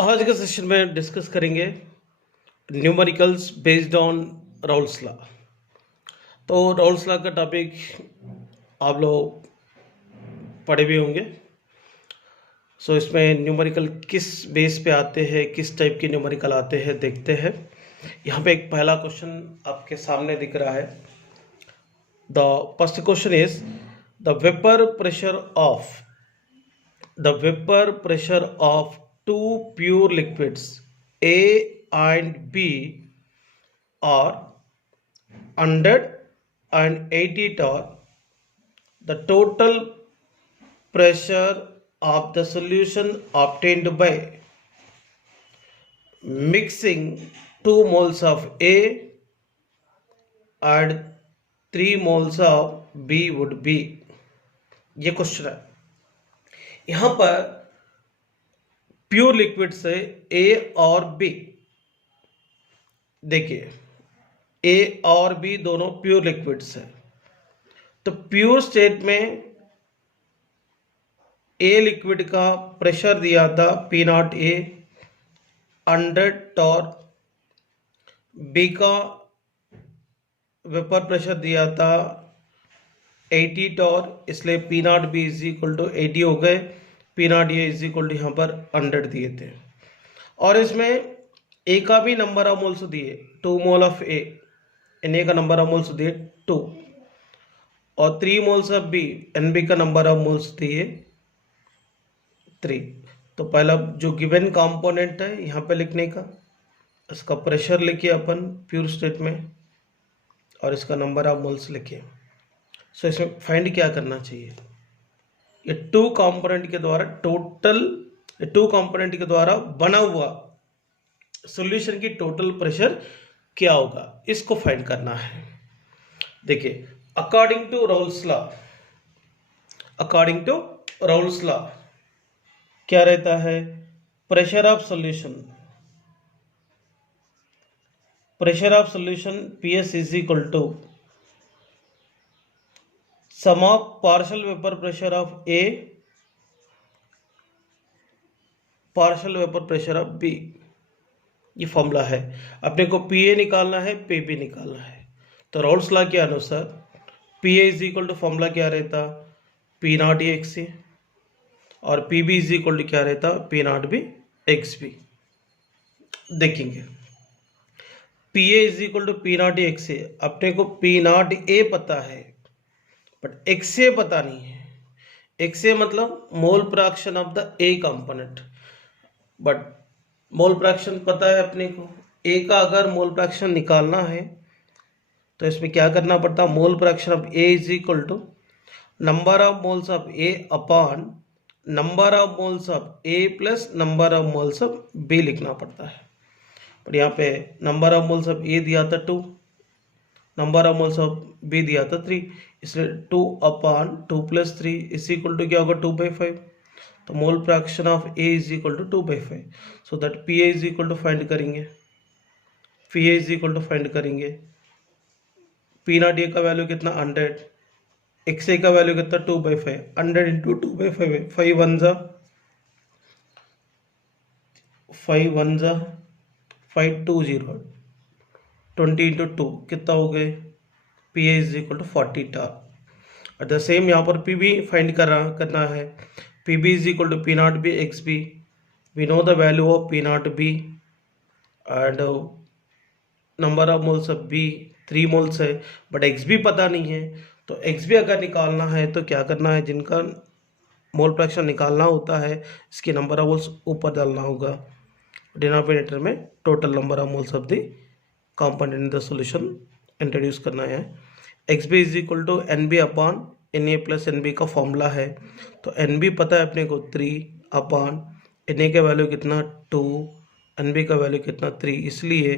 आज के सेशन में डिस्कस करेंगे numericals based on Raoult's law. तो राउल्स लॉ का टॉपिक आप लोग पढ़े भी होंगे। सो इसमें न्यूमेरिकल किस बेस पे आते हैं, किस टाइप के न्यूमेरिकल आते हैं देखते हैं। यहाँ पे एक पहला क्वेश्चन आपके सामने दिख रहा है। The first question is the vapour pressure of two pure liquids A and B are 100 and 80 torr. The total pressure of the solution obtained by mixing 2 moles of A and 3 moles of B would be। ये question है। यहाँ पर pure liquid से ए और B, देखिए ए और B दोनों pure liquids है। तो प्योर स्टेट में ए लिक्विड का प्रेशर दिया था P not A 100 torr, B का वेपर प्रेशर दिया था 80 टॉर, इसलिए P not B is equal to 80 हो गए। P not A is equal to यहाँ पर 100 दिए थे और इसमें ए का भी नंबर ऑफ मोल्स दिए 2 mole of A, N A का नंबर ऑफ मोल्स दिए 2 और 3 moles of B, N B का नंबर ऑफ मोल्स दिए 3। तो पहला जो गिवन कंपोनेंट है यहाँ पे लिखने का, इसका प्रेशर लिखिए अपन प्योर स्टेट में और इसका नंबर ऑफ मोल्स लिखिए। सो इसमें फाइंड क्या करना चाहिए, ये टू कंपोनेंट के द्वारा बना हुआ सॉल्यूशन की टोटल प्रेशर क्या होगा, इसको फाइंड करना है। देखिए अकॉर्डिंग टू राउल्स लॉ क्या रहता है, pressure of solution PS is equal to sum of partial vapour pressure of A partial vapour pressure of B. ये फॉर्मूला है। अपने को पी ए निकालना है, पी बी निकालना है। तो राउल्स लॉ के अनुसार P A is equal to formula क्या रहता, P not A X A, और P B is equal to क्या रहता, P not B X B. देखेंगे P A is equal to P not A X A, अपने को P not a पता है बट एक्स ए पता नहीं है। एक्स ए मतलब मोल fraction of the A component, but mole fraction पता है अपने को। ए का अगर मोल फ्रैक्शन निकालना है तो इसमें क्या करना पड़ता, mole fraction of A is equal to number of moles of A upon number of moles of A plus number of moles of B लिखना पड़ता है। पर यहाँ पे number of moles of A दिया था 2, number of moles of B दिया था 3, इसलिए 2 upon 2 plus 3 is equal to क्या होगा 2/5। तो mole fraction of A is equal to 2/5। So that P A is equal to find करेंगे, P A is equal to find करेंगे, P not A का value कितना 100, एक्स ए का value कितना 2/5, 100 into 2/5 है 5 1 जा 5 2 0, 20 इंटू 2 कितना हो गए, P A is equal to 40 torr. The same यहाँ पर पी बी फाइंड करना है। P B is equal to P not B X B, we know the value of P not B and number of moles of B 3 moles है, but X B पता नहीं है। तो x B अगर निकालना है तो क्या करना है, जिनका मोल फ्रैक्शन निकालना होता है इसके नंबर ऑफ मोल्स ऊपर डालना होगा, डिनोमिनेटर में total number of moles of the component in the solution introduce करना है। X B is equal to N B upon N A plus N B का फॉर्मूला है। तो एन बी पता है अपने को 3 अपॉन एन ए का वैल्यू कितना 2, एन बी का वैल्यू कितना 3, इसलिए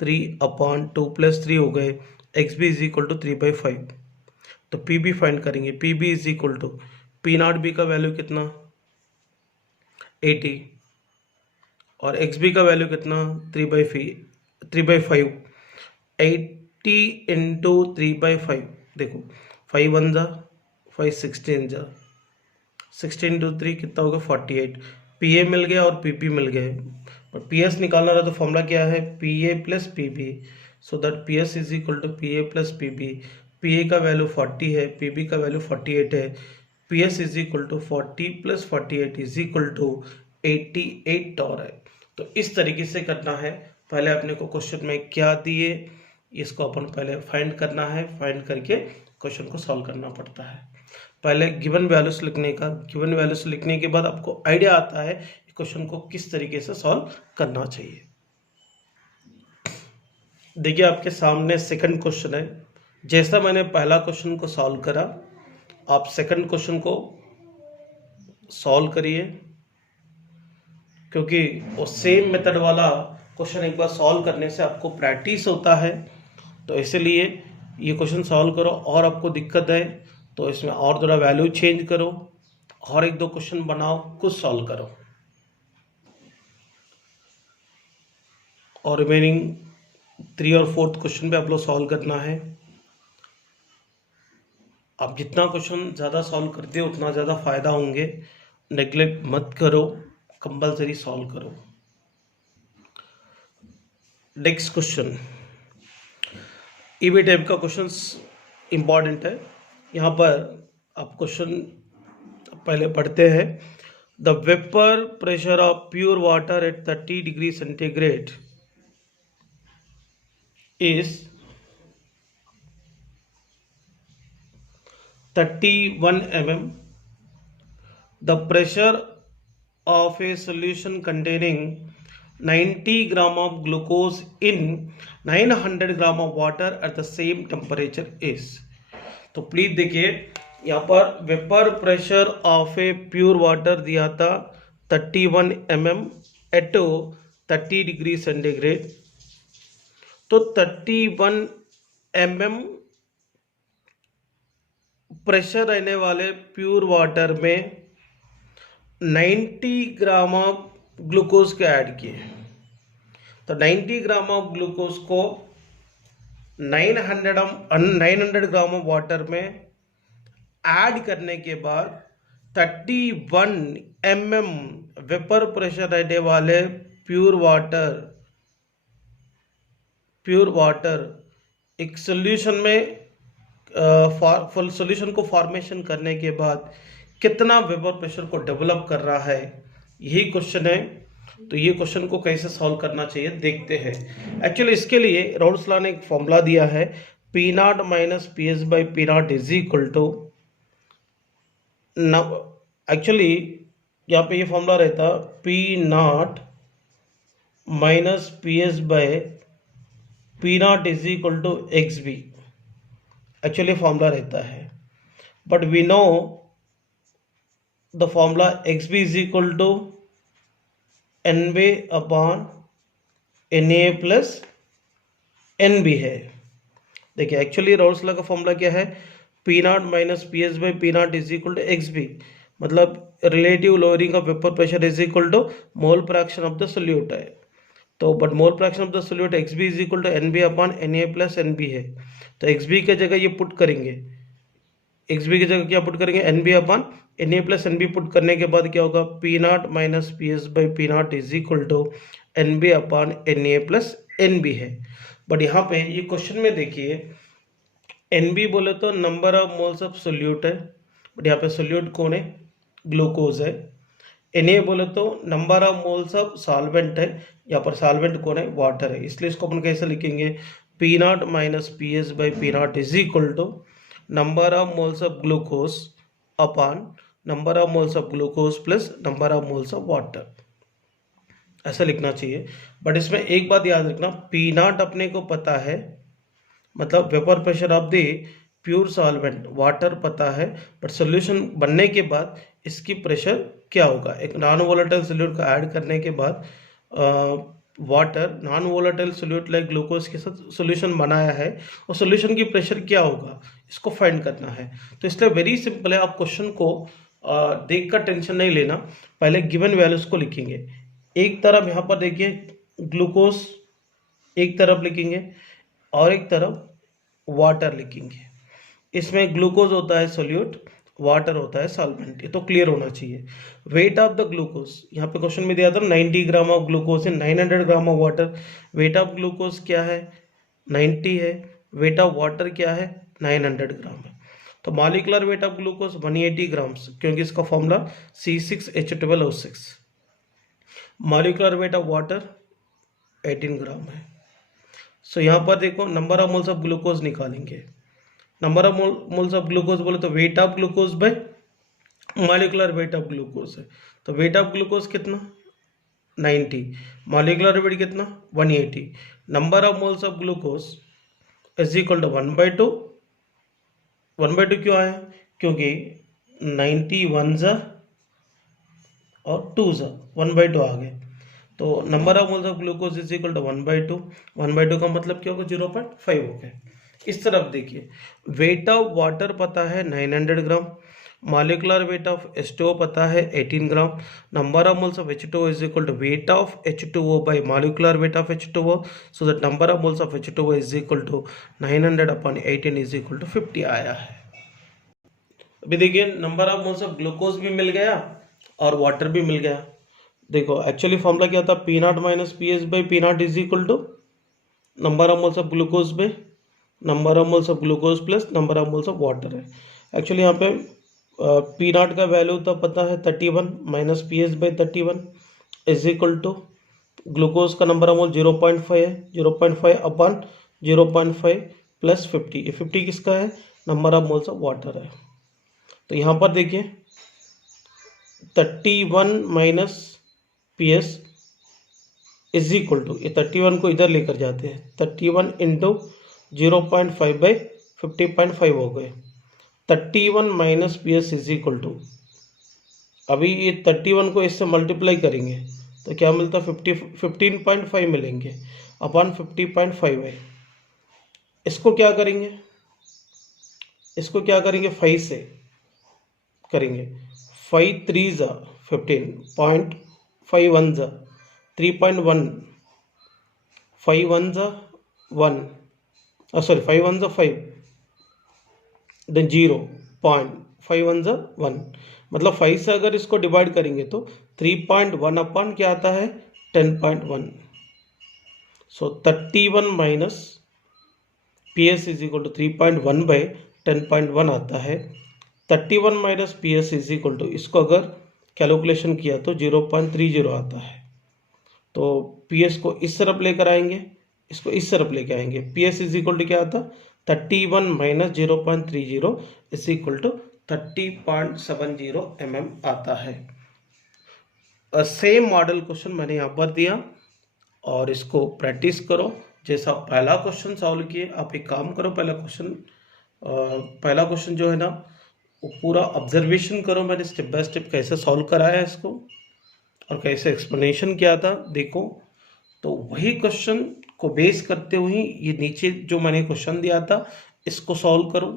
3 अपॉन 2 प्लस 3 हो गए। X B is equal to 3/5। तो पी बी फाइंड करेंगे, P B is equal to P not B का वैल्यू कितना 80 और एक्स बी का वैल्यू कितना 3/5। 80 इंटू 3/5, देखो 5 1 जा 5 16 जा 16 इंटू 3 कितना होगा 48। पी ए मिल गया और पी पी मिल गए, बट पी एस निकालना रहा तो फॉर्मूला क्या है, P A plus P B, so that P S is equal to P A plus P B. P A का वैल्यू 40 है, पी बी का वैल्यू 48 है, P S is equal to 40 plus 48 is equal to 88 torr है। तो इस तरीके से करना है। पहले अपने को क्वेश्चन में क्या दिए इसको अपन पहले फाइंड करना है, फाइंड करके क्वेश्चन को सॉल्व करना पड़ता है। पहले गिवन वैल्यूज लिखने का, गिवन वैल्यूज लिखने के बाद आपको आइडिया आता है क्वेश्चन को किस तरीके से सॉल्व करना चाहिए। देखिए आपके सामने सेकंड क्वेश्चन है। जैसा मैंने पहला क्वेश्चन को सॉल्व करा, आप सेकंड क्वेश्चन को सॉल्व करिए, क्योंकि वो सेम मेथड वाला क्वेश्चन एक बार सॉल्व करने से आपको प्रैक्टिस होता है। तो इसलिए ये क्वेश्चन सॉल्व करो, और आपको दिक्कत है तो इसमें और थोड़ा वैल्यू चेंज करो, और एक दो क्वेश्चन बनाओ, कुछ सॉल्व करो, और रिमेनिंग 3 और 4th क्वेश्चन पे आप लोग सॉल्व करना है। आप जितना क्वेश्चन ज़्यादा सॉल्व करते हो उतना ज़्यादा फायदा होंगे। नेग्लेक्ट मत करो, कंपलसरी सॉल्व करो। नेक्स्ट क्वेश्चन ईबी टाइप का क्वेश्चन इंपॉर्टेंट है। यहाँ पर आप क्वेश्चन पहले पढ़ते हैं। The vapour pressure of pure water at 30 degree centigrade is 31 mm. The pressure of a solution containing 90 gram of glucose in 900 gram of water at the same temperature is. तो please देखिए यहाँ पर vapour pressure of a pure water दिया था 31 mm eight 30 degree centigrade. तो 31 mm pressure रहने वाले pure water में 90 ग्राम ऑफ ग्लूकोज के ऐड किए। तो 90 ग्राम ऑफ ग्लूकोज को 900 ग्राम ऑफ वाटर में ऐड करने के बाद 31 mm वेपर प्रेशर रहने वाले प्योर वाटर एक सॉल्यूशन में सॉल्यूशन को फॉर्मेशन करने के बाद कितना वेपर प्रेशर को डेवलप कर रहा है, यही क्वेश्चन है। तो ये क्वेश्चन को कैसे सॉल्व करना चाहिए देखते हैं। एक्चुअली इसके लिए राउल्स लॉ ने एक फॉर्मूला दिया है, P not minus P S by P not is equal to, actually यहाँ पे ये फॉर्मूला रहता P not minus P S by P not is equal to X B, actually formula रहता है। But we know the formula X B is equal to N B upon N A plus N B है। देखिए actually Raoult's law का formula क्या है, P not minus P S by P not is equal to X B, मतलब relative lowering of vapour pressure is equal to mole fraction of the solute है। तो but mole fraction of the solute X B is equal to N B upon N A plus N B है। तो x B की जगह ये put करेंगे, x B की जगह क्या पुट करेंगे, N B upon N A plus N B put करने के बाद क्या होगा, P not minus P S by P not is equal to N B upon N A plus N B है। बट यहाँ पे ये क्वेश्चन में देखिए एन बी बोले तो number of moles of solute है, बट यहाँ पे सोल्यूट कौन है, ग्लूकोज है। एन ए बोले तो number of moles of solvent है, यहाँ पर सॉल्वेंट कौन है, वाटर है। इसलिए इसको अपन कैसे लिखेंगे, P not minus P S by P not is equal to number of moles of glucose upon number of moles of glucose plus number of moles of water, ऐसा लिखना चाहिए। बट इसमें एक बात याद रखना, पी नॉट अपने को पता है, मतलब vapour pressure of the pure solvent water पता है, बट सोल्यूशन बनने के बाद इसकी प्रेशर क्या होगा, एक नॉन वोलेटाइल सोल्यूट को ऐड करने के बाद water non volatile solute like glucose के साथ सोल्यूशन बनाया है, और सोल्यूशन की प्रेशर क्या होगा इसको फाइंड करना है। तो इसलिए वेरी सिंपल है, आप क्वेश्चन को देख कर टेंशन नहीं लेना, पहले गिवन वैल्यूज को लिखेंगे। एक तरफ यहाँ पर देखिए ग्लूकोज एक तरफ लिखेंगे और एक तरफ वाटर लिखेंगे। इसमें ग्लूकोज होता है सोल्यूट वाटर होता है सॉल्वेंट, ये तो क्लियर होना चाहिए। वेट ऑफ द ग्लूकोज, यहाँ पे क्वेश्चन में दिया था 90 gram of glucose in 900 gram of water. Wait of glucose क्या है, 90 है। वेट ऑफ वाटर क्या है, 900 ग्राम है। तो molecular weight of glucose 180 grams, क्योंकि इसका formula C6H12O6। Molecular weight of water 18 gram है। सो यहाँ पर देखो number of moles of glucose निकालेंगे। Number of moles of glucose बोले तो weight of glucose by molecular weight of glucose है। तो वेट ऑफ ग्लूकोज कितना, 90, मॉलिक्यूलर वेट कितना, 180। Number of moles of glucose is equal to 1/2। 1/2 क्यों आया, क्योंकि 90 1 जा और 2 जा 1/2 आ गए। तो number of moles of glucose is equal to 1/2। 1/2 का मतलब क्या होगा, 0.5 हो गए। इस तरफ देखिए, वेट ऑफ वाटर पता है 900 ग्राम, मॉलिक्यूलर वेट ऑफ H2O पता है 18 gram. Number of moles of H2O is equal to weight of H2O by molecular weight of H2O, so that number of moles of H2O is equal to 900/18 is equal to 50 आया है। अभी देखिए number of moles of glucose भी मिल गया और water भी मिल गया। देखो एक्चुअली फॉर्मूला क्या था, P0 minus PS by P0 is equal to number of moles of glucose by number of moles of glucose plus number of moles of water है। एक्चुअली यहाँ पे P0 का वैल्यू तो पता है 31 minus PS by 31 is equal to glucose का number of mole 0.5 है, 0.5 अपन 0.5 plus 50, ये 50 किसका है, number of moles of water है। तो यहाँ पर देखिए 31 minus PS is equal to, ये 31 को इधर लेकर जाते हैं, 31 इंटू 0.5 बाई 50.5 हो गए। 31 minus PS is equal to, अभी ये 31 को इससे मल्टीप्लाई करेंगे तो क्या मिलता है, 15.5 मिलेंगे अपॉन 50.5 है। इसको क्या करेंगे, इसको क्या करेंगे, 5 से करेंगे, 5 3 जा 15, 5 1 जा 3.1, 5 1 जा 1, सॉरी 5 1 जा 5, देन 0.5 1 जा 1, मतलब 5 से अगर इसको डिवाइड करेंगे तो 3.1 अपन क्या आता है, 10.1। So 31 minus PS is equal to 3.1 by 10.1 आता है। 31 minus PS is equal to, इसको अगर कैलकुलेशन किया तो 0.30 आता है। तो PS को इस तरफ लेकर आएंगे, इसको इस तरफ लेके आएंगे, PS इज इक्वल टू क्या आता, 31 minus 0.30 is equal to 30.70 mm आता है। सेम मॉडल क्वेश्चन मैंने यहाँ पर दिया और इसको प्रैक्टिस करो। जैसा पहला क्वेश्चन सॉल्व किए, आप एक काम करो, पहला क्वेश्चन जो है ना वो पूरा ऑब्जर्वेशन करो, मैंने स्टेप बाय स्टेप कैसे सॉल्व कराया इसको और कैसे एक्सप्लेनेशन किया था देखो। तो वही क्वेश्चन को बेस करते हुए ये नीचे जो मैंने क्वेश्चन दिया था इसको सॉल्व करो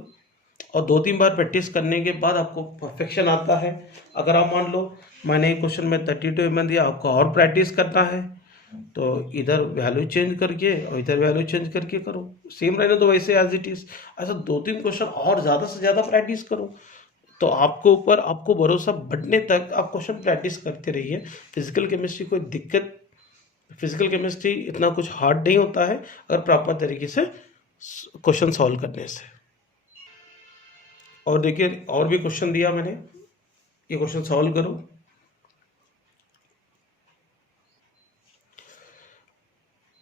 और 2-3 बार प्रैक्टिस करने के बाद आपको परफेक्शन आता है। अगर आप मान लो मैंने क्वेश्चन में 32 mm दिया, आपको और प्रैक्टिस करना है तो इधर वैल्यू चेंज करके और इधर वैल्यू चेंज करके करो, सेम रहने तो वैसे एज इट इज। ऐसा 2-3 क्वेश्चन और ज़्यादा से ज़्यादा प्रैक्टिस करो तो आपको ऊपर आपको भरोसा बढ़ने तक आप क्वेश्चन प्रैक्टिस करते रहिए। फिजिकल केमिस्ट्री कोई दिक्कत, फिजिकल केमिस्ट्री इतना कुछ हार्ड नहीं होता है अगर प्रॉपर तरीके से क्वेश्चन सॉल्व करने से। और देखिए और भी क्वेश्चन दिया मैंने, ये क्वेश्चन सॉल्व करो।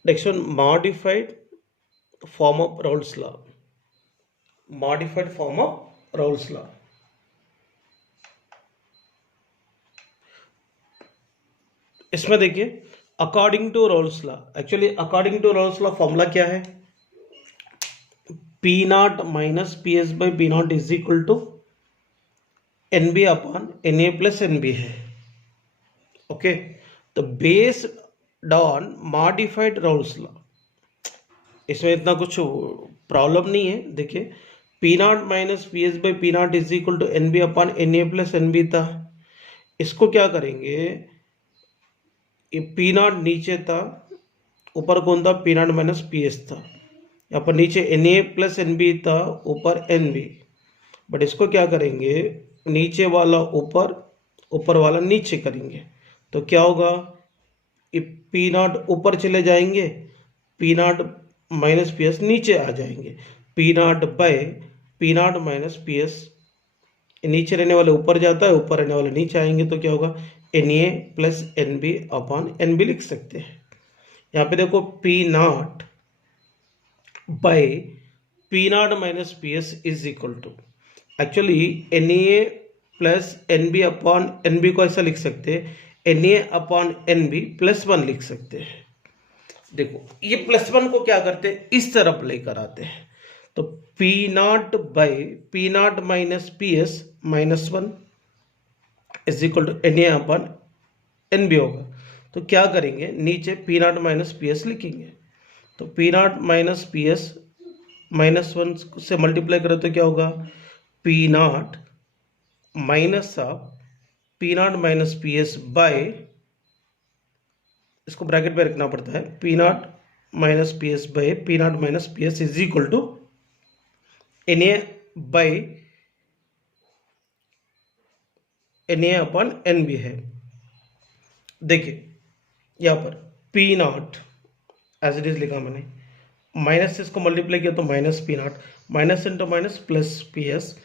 Next one, modified form of Raoult's law, modified form of Raoult's law. इसमें देखिए according to Raoult's law, actually according to Raoult's law formula क्या है, P0 minus PS by P0 is equal to NB upon NA plus NB है। Okay, तो based on modified Raoult's law, इसमें इतना कुछ problem नहीं है। देखिए P0 minus PS by P0 is equal to NB upon NA plus NB था, इसको क्या करेंगे, ये P0 नीचे था, ऊपर कौन था, P0 माइनस PS था, यहाँ पर नीचे NA प्लस NB था, ऊपर NB, बट इसको क्या करेंगे नीचे वाला ऊपर, ऊपर वाला नीचे करेंगे तो क्या होगा, पी नॉट ऊपर चले जाएंगे, P not minus P S नीचे आ जाएंगे, P nought by P not minus P S, नीचे रहने वाले ऊपर जाता है, ऊपर रहने वाले नीचे आएंगे तो क्या होगा, N A plus N B upon N B लिख सकते हैं। यहाँ पे देखो P nought by P not minus P S is equal to, actually N A plus N B upon N B को ऐसा लिख सकते हैं, N A upon N B plus one लिख सकते हैं। देखो ये प्लस वन को क्या करते हैं, इस तरफ लेकर आते हैं, तो P nought by P not minus P S minus one is equal to N A upon N B होगा। तो क्या करेंगे, नीचे P not minus P S लिखेंगे, तो P not minus P S minus one से मल्टीप्लाई करो तो क्या होगा, P not minus of P not minus P S by, इसको ब्रैकेट में रखना पड़ता है, P not minus P S by P not minus P S is equal to N A by N A upon N B है। देखिए यहाँ पर P nought as it is लिखा मैंने, माइनस से इसको मल्टीप्लाई किया तो minus P not, minus into minus plus P S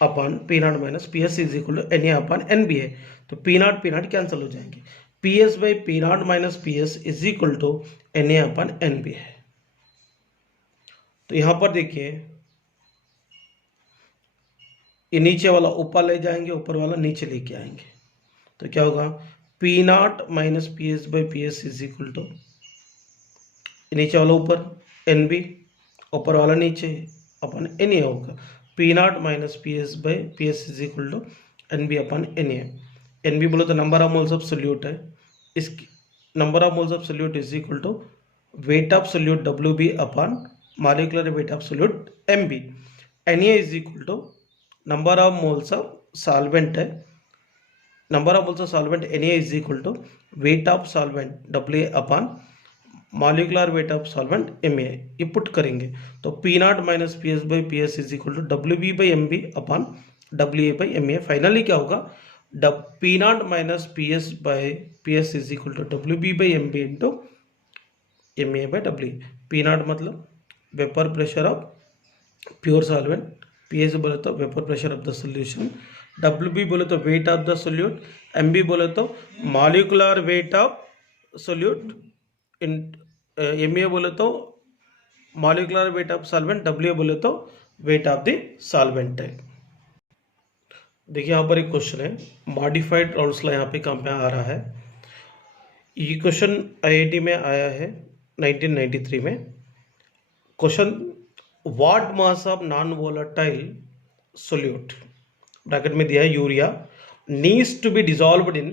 upon P not minus P S is equal to N A upon N B है। तो पी नॉट कैंसिल हो जाएंगे, P S by P not minus P S is equal to N A upon N B है। तो यहां पर देखिए ये नीचे वाला ऊपर ले जाएंगे, ऊपर वाला नीचे लेके आएंगे, तो क्या होगा, P not minus P S by P S is equal to नीचे वाला ऊपर एन बी, ऊपर वाला नीचे अपन एन ए होगा, P not minus P S by P S is equal to N B upon N A. N B बोलो तो number of moles of solute है, इस number of moles of solute is equal to weight of solute W B upon molecular weight of solute M B. N A is equal to number of moles of solvent है, number of moles of solvent N A is equal to weight of solvent W A upon molecular weight of solvent M A. ये put करेंगे तो P not minus P S by P S is equal to W B by M B upon W A by M A. Finally क्या होगा, P not minus P S by P S is equal to W B by M B into M A by W. P nought मतलब vapour pressure of pure solvent, P S बोले तो vapour pressure of the solution, W B बोले तो weight of the solute, M B बोले तो molecular weight of solute, इन M A बोले तो molecular weight of solvent, W बोले तो वेट ऑफ द सॉल्वेंट है। देखिए यहाँ पर एक क्वेश्चन है, मॉडिफाइड राउल्स लॉ यहाँ पे काम पे आ रहा है। ये क्वेश्चन आईआईटी में आया है 1993 में। Question, what mass of non volatile solute, bracket में दिया है urea, needs to be dissolved in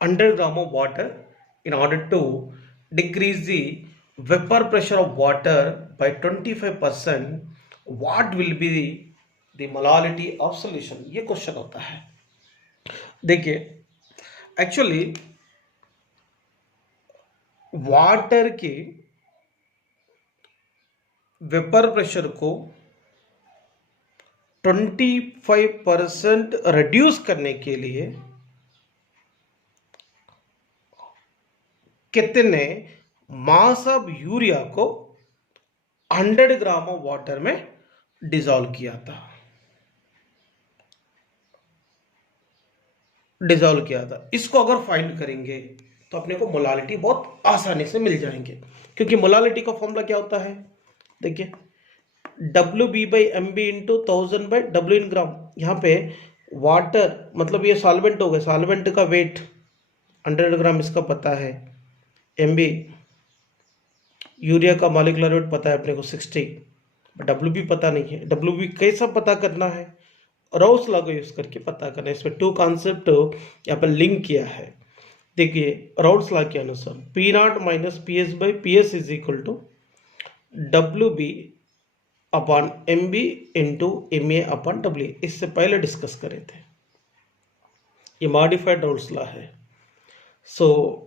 100 gram of water in order to decrease the vapor pressure of water by 25%, what will be the molality of solution? ये question होता है। देखिए actually water के vapour pressure को 25% reduce करने के लिए कितने मास ऑफ यूरिया को 100 ग्राम ऑफ वाटर में डिसॉल्व किया था, इसको अगर फाइंड करेंगे तो अपने को मोलालिटी बहुत आसानी से मिल जाएंगे, क्योंकि मोलालिटी का फॉर्मूला क्या होता है, देखिए W B by M B into 1000 by W in gram. यहाँ पे वाटर मतलब ये सॉल्वेंट हो गया, सॉल्वेंट का वेट 100 ग्राम इसका पता है, एम बी यूरिया का मॉलिक्यूलर वेट पता है अपने को 60, डब्ल्यू बी पता नहीं है। डब्ल्यू बी कैसा पता करना है, राउल्स लॉ को यूज करके पता करना है। इसमें टू कॉन्सेप्ट यहाँ पर लिंक किया है। देखिए राउल्स लॉ के अनुसार P not minus P S by P S is equal to W B upon M B into M A upon W. इससे पहले डिस्कस करे थे, ये मॉडिफाइड राउल्स लॉ है। सो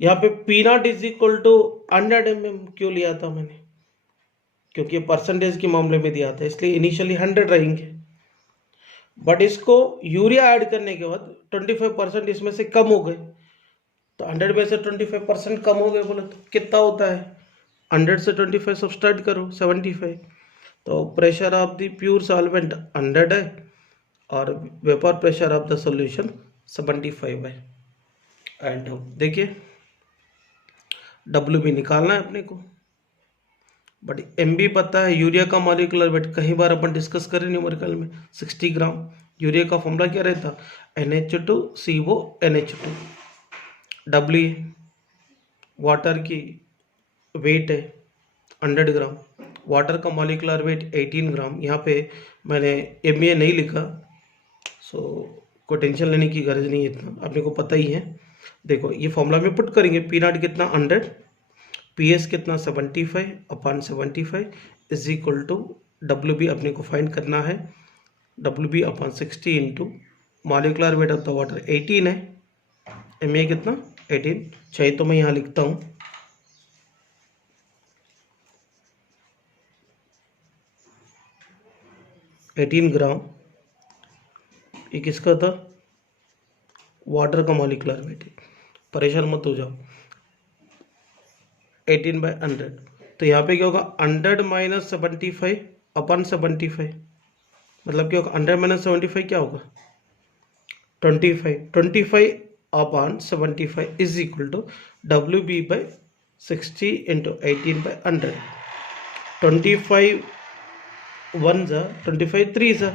यहाँ पे P not is equal to 100 mm क्यों लिया था मैंने, क्योंकि परसेंटेज के मामले में दिया था, इसलिए इनिशियली 100 रहेंगे। बट इसको यूरिया ऐड करने के बाद 25% इसमें से कम हो गए, तो 100 में से 25% कम हो गए बोले तो कितना होता है, 100 से 25 सब्सट्रैक्ट करो 75। तो pressure of the pure solvent 100 है और vapour pressure of the solution 75 है। एंड देखिए डब्ल्यू बी निकालना है अपने को, बट एम बी पता है। यूरिया का मॉलिक्यूलर वेट कई बार अपन डिस्कस करें न्यूमेरिकल में 60 ग्राम। यूरिया का फॉर्मूला क्या रहता, NH2CO NH2। डब्ल्यू वाटर की वेट है 100 ग्राम, वाटर का मॉलिक्यूलर वेट 18 ग्राम। यहाँ पे मैंने MA नहीं लिखा, सो कोई टेंशन लेने की गरज नहीं है, इतना अपने को पता ही है। देखो ये फॉर्मूला में पुट करेंगे, पी नॉट कितना 100, PS कितना 75/75 इज इक्वल टू WB अपने को फाइंड करना है, WB/60 into molecular weight of the water 18 है, MA कितना 18। चाहिए तो मैं यहाँ लिखता हूँ 18 ग्राम। ये किसका था, वाटर का मॉलिक्यूलर वेट है, परेशान मत हो जाओ। 18/100, तो यहाँ पे क्या होगा 100 माइनस 75/75, मतलब क्या होगा 100 माइनस 75 क्या होगा 25/75 is equal to WB/60 into 18/100। 25 1 जा 25 3 जा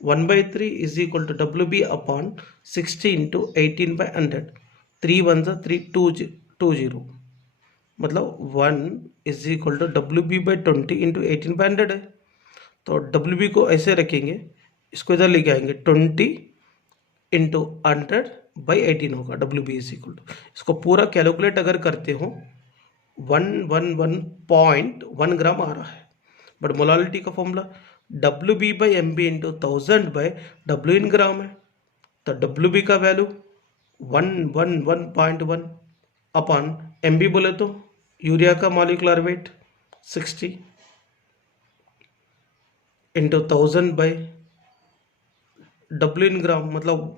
1/3 is equal to WB/60 into 18/100। 3 1 जा 3 2 0, मतलब 1 is equal to WB/20 into 18/100 है। तो WB को ऐसे रखेंगे, इसको इधर लेके आएंगे 20 इंटू 100/18 होगा WB इज इक्वल टू। इसको पूरा कैलकुलेट अगर करते हो 111.1 ग्राम आ रहा है। बट मोलालिटी का फॉर्मूला WB/MB इंटू 1000/W इन ग्राम है, तो WB का वैल्यू 111.1 अपन MB बोले तो यूरिया का मॉलिक्यूलर वेट 60 इंटू 1000/W इन ग्राम, मतलब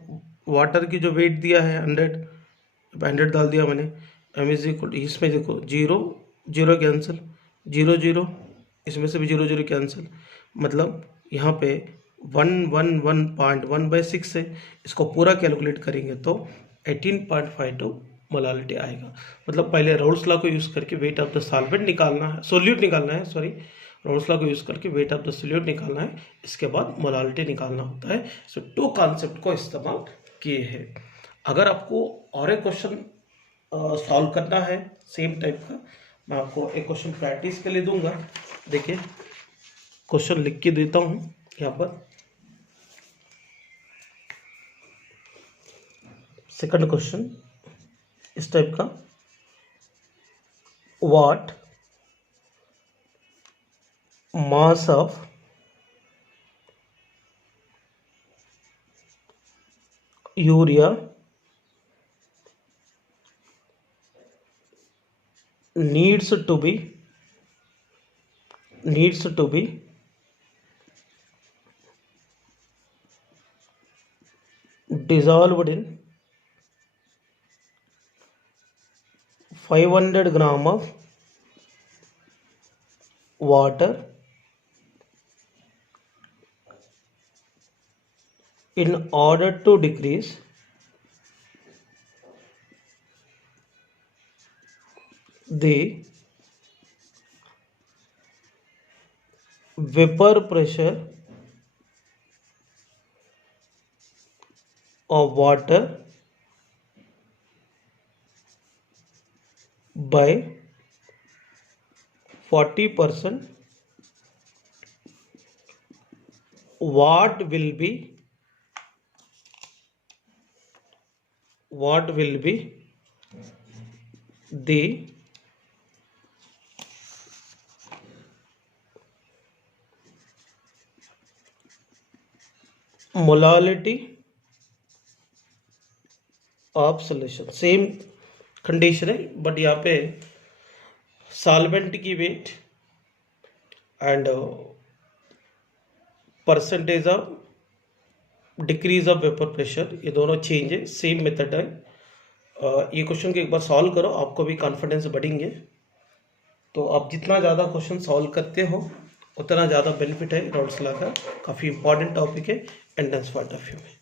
वाटर की जो वेट दिया है 100 डाल दिया मैंने। M इज इक्वल, इसमें देखो 0 0 कैंसिल, 0 0, इसमें से भी 0 0 कैंसिल, मतलब यहाँ पे 111.1/6 है। इसको पूरा कैलकुलेट करेंगे तो 18.52 मोलालिटी आएगा। मतलब पहले राउल्स लॉ को यूज़ करके वेट ऑफ द सॉल्वेंट निकालना है, सोल्यूट निकालना है, सॉरी, राउल्स लॉ को यूज़ करके वेट ऑफ द सोल्यूट निकालना है, इसके बाद मोलालिटी निकालना होता है। सो 2 कॉन्सेप्ट को इस्तेमाल किए हैं। अगर आपको और एक क्वेश्चन सॉल्व करना है सेम टाइप का, मैं आपको एक क्वेश्चन प्रैक्टिस के लिए दूंगा। देखिए क्वेश्चन लिख के देता हूँ यहाँ पर। सेकंड क्वेश्चन इस टाइप का, what mass of urea needs to be dissolved in 500 gram of water in order to decrease the vapor pressure of water by 40%. What will be the molality of solution? Same condition है, but यहाँ पे solvent की weight and percentage of decrease of vapour pressure, ये दोनों change है, same method है। ये question को एक बार सॉल्व करो, आपको भी कॉन्फिडेंस बढ़ेंगे। तो आप जितना ज़्यादा क्वेश्चन सॉल्व करते हो उतना ज़्यादा बेनिफिट है। रॉल्स लॉ का काफ़ी इंपॉर्टेंट टॉपिक है एंट्रेंस पॉइंट ऑफ व्यू में।